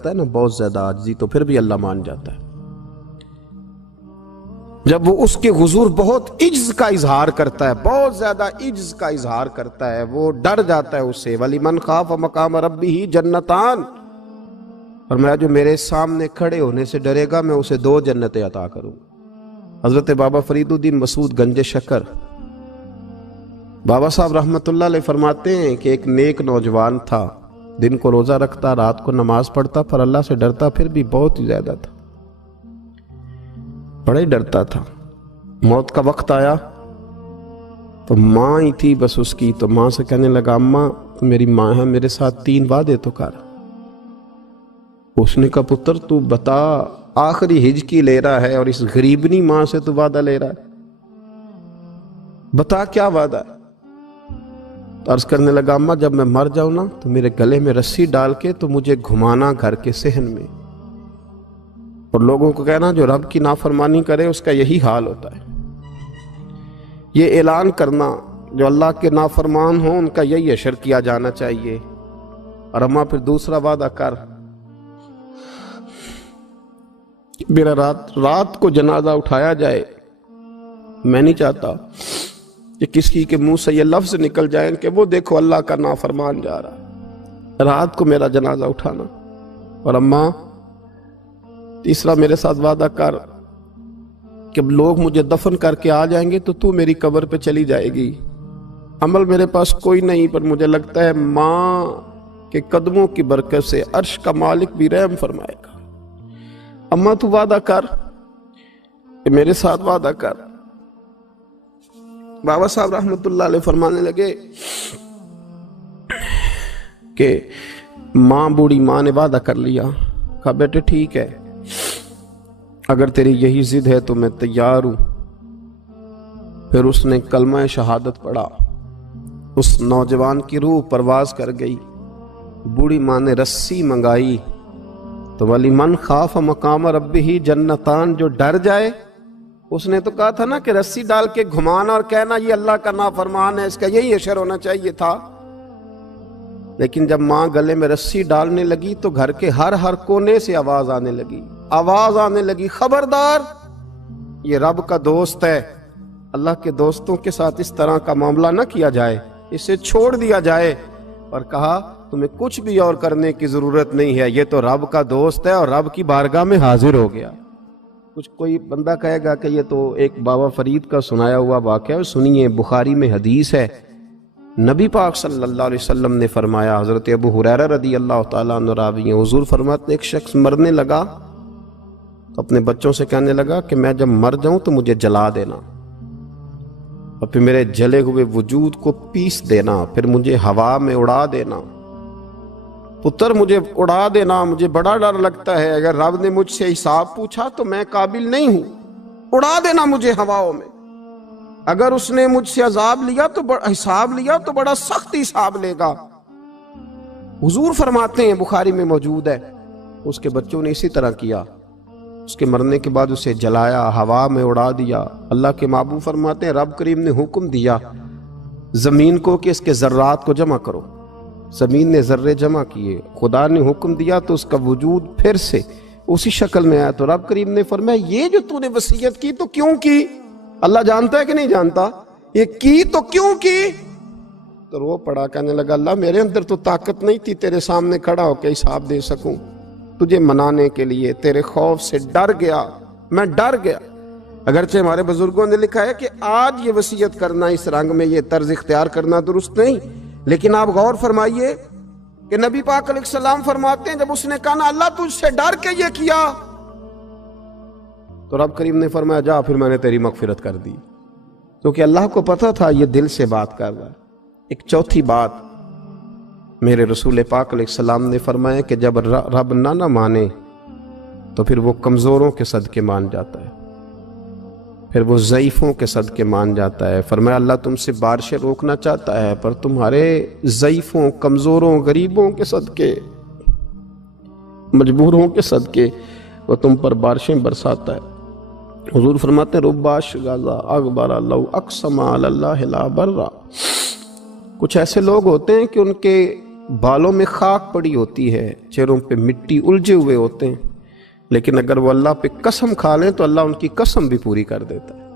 ہے نا بہت زیادہ عاجزی، تو پھر بھی اللہ مان جاتا ہے۔ جب وہ اس کے حضور بہت عجز کا اظہار کرتا ہے، بہت زیادہ عجز کا اظہار کرتا ہے، وہ ڈر جاتا ہے اس سے۔ وَلِمَنْ خَافَ مَقَامَ رَبِّهِ جَنَّتَانِ، فرمایا جو میرے سامنے کھڑے ہونے سے ڈرے گا میں اسے 2 جنتیں عطا کروں۔ حضرت بابا فرید الدین مسعود گنج شکر بابا صاحب رحمت اللہ علیہ فرماتے ہیں کہ ایک نیک نوجوان تھا، دن کو روزہ رکھتا، رات کو نماز پڑھتا، پر اللہ سے ڈرتا پھر بھی بہت ہی زیادہ تھا، بڑا ہی ڈرتا تھا۔ موت کا وقت آیا تو ماں ہی تھی بس اس کی، تو ماں سے کہنے لگا اماں تو میری ماں ہے، میرے ساتھ 3 وعدے تو کر۔ اس نے کہا پتر تو بتا، آخری ہج کی لے رہا ہے اور اس غریبنی ماں سے تو وعدہ لے رہا ہے، بتا کیا وعدہ ہے؟ عرض کرنے لگا اماں جب میں مر جاؤں نا تو میرے گلے میں رسی ڈال کے تو مجھے گھمانا گھر کے صحن میں، اور لوگوں کو کہنا جو رب کی نافرمانی کرے اس کا یہی حال ہوتا ہے۔ یہ اعلان کرنا جو اللہ کے نافرمان ہوں ان کا یہی اشر کیا جانا چاہیے۔ اور اماں پھر دوسرا وعدہ کر، میرا رات کو جنازہ اٹھایا جائے، میں نہیں چاہتا کہ کسی کے منہ سے یہ لفظ نکل جائیں کہ وہ دیکھو اللہ کا نافرمان جا رہا ہے، رات کو میرا جنازہ اٹھانا۔ اور اماں تیسرا میرے ساتھ وعدہ کر کہ لوگ مجھے دفن کر کے آ جائیں گے تو میری قبر پہ چلی جائے گی، عمل میرے پاس کوئی نہیں، پر مجھے لگتا ہے ماں کے قدموں کی برکت سے عرش کا مالک بھی رحم فرمائے گا۔ اماں تو وعدہ کر کہ میرے ساتھ وعدہ کر۔ بابا صاحب رحمت اللہ علیہ فرمانے لگے کہ ماں بوڑھی ماں نے وعدہ کر لیا، کہا بیٹے ٹھیک ہے اگر تیری یہی ضد ہے تو میں تیار ہوں۔ پھر اس نے کلمہ شہادت پڑھا، اس نوجوان کی روح پرواز کر گئی، بوڑھی ماں نے رسی منگائی تو وَلِمَنْ خَافَ مَقَامَ رَبِّهِ جَنَّتَانِ، جو ڈر جائے، اس نے تو کہا تھا نا کہ رسی ڈال کے گھمانا اور کہنا یہ اللہ کا نافرمان ہے، اس کا یہی اشر ہونا چاہیے تھا۔ لیکن جب ماں گلے میں رسی ڈالنے لگی تو گھر کے ہر کونے سے آواز آنے لگی، خبردار یہ رب کا دوست ہے، اللہ کے دوستوں کے ساتھ اس طرح کا معاملہ نہ کیا جائے، اسے چھوڑ دیا جائے۔ اور کہا تمہیں کچھ بھی اور کرنے کی ضرورت نہیں ہے، یہ تو رب کا دوست ہے اور رب کی بارگاہ میں حاضر ہو گیا۔ کچھ کوئی بندہ کہے گا کہ یہ تو ایک بابا فرید کا سنایا ہوا واقعہ ہے، سنیے بخاری میں حدیث ہے، نبی پاک صلی اللہ علیہ وسلم نے فرمایا، حضرت ابو ہریرہ رضی اللہ تعالیٰ عنہ راوی ہیں، حضور فرماتے ہیں ایک شخص مرنے لگا تو اپنے بچوں سے کہنے لگا کہ میں جب مر جاؤں تو مجھے جلا دینا، اور پھر میرے جلے ہوئے وجود کو پیس دینا، پھر مجھے ہوا میں اڑا دینا۔ پتر مجھے اڑا دینا، مجھے بڑا ڈر لگتا ہے، اگر رب نے مجھ سے حساب پوچھا تو میں قابل نہیں ہوں، اڑا دینا مجھے ہواؤں میں۔ اگر اس نے مجھ سے عذاب لیا تو حساب لیا تو بڑا سخت حساب لے گا۔ حضور فرماتے ہیں بخاری میں موجود ہے، اس کے بچوں نے اسی طرح کیا، اس کے مرنے کے بعد اسے جلایا، ہوا میں اڑا دیا۔ اللہ کے محبوب فرماتے ہیں رب کریم نے حکم دیا زمین کو کہ اس کے ذرات کو جمع کرو، زمین نے ذرے جمع کیے، خدا نے حکم دیا تو اس کا وجود پھر سے اسی شکل میں آیا۔ تو رب کریم نے فرمایا یہ جو تو نے وصیت کی تو کیوں کی؟ اللہ جانتا ہے کہ نہیں جانتا؟ یہ کی تو کیوں کی؟ تو رو پڑا، کہنے لگا اللہ میرے اندر تو طاقت نہیں تھی تیرے سامنے کھڑا ہو کے حساب دے سکوں، تجھے منانے کے لیے تیرے خوف سے ڈر گیا، میں ڈر گیا۔ اگرچہ ہمارے بزرگوں نے لکھا ہے کہ آج یہ وصیت کرنا، اس رنگ میں یہ طرز اختیار کرنا درست نہیں، لیکن آپ غور فرمائیے کہ نبی پاک علیہ السلام فرماتے ہیں جب اس نے کہا نا اللہ تجھ سے ڈر کے یہ کیا، تو رب کریم نے فرمایا جا پھر میں نے تیری مغفرت کر دی، کیونکہ اللہ کو پتا تھا یہ دل سے بات کر رہا ہے۔ ایک چوتھی بات میرے رسول پاک علیہ السلام نے فرمایا کہ جب رب نہ مانے تو پھر وہ کمزوروں کے صدقے مان جاتا ہے، پھر وہ ضعیفوں کے صدقے مان جاتا ہے۔ فرمایا اللہ تم سے بارشیں روکنا چاہتا ہے پر تمہارے ضعیفوں، کمزوروں، غریبوں کے صدقے، مجبوروں کے صدقے وہ تم پر بارشیں برساتا ہے۔ حضور فرماتے ہیں رب اشغاظ اغبر لو اقسم علی اللہ لا برا، کچھ ایسے لوگ ہوتے ہیں کہ ان کے بالوں میں خاک پڑی ہوتی ہے، چہروں پہ مٹی الجھے ہوئے ہوتے ہیں، لیکن اگر وہ اللہ پہ قسم کھا لیں تو اللہ ان کی قسم بھی پوری کر دیتا ہے۔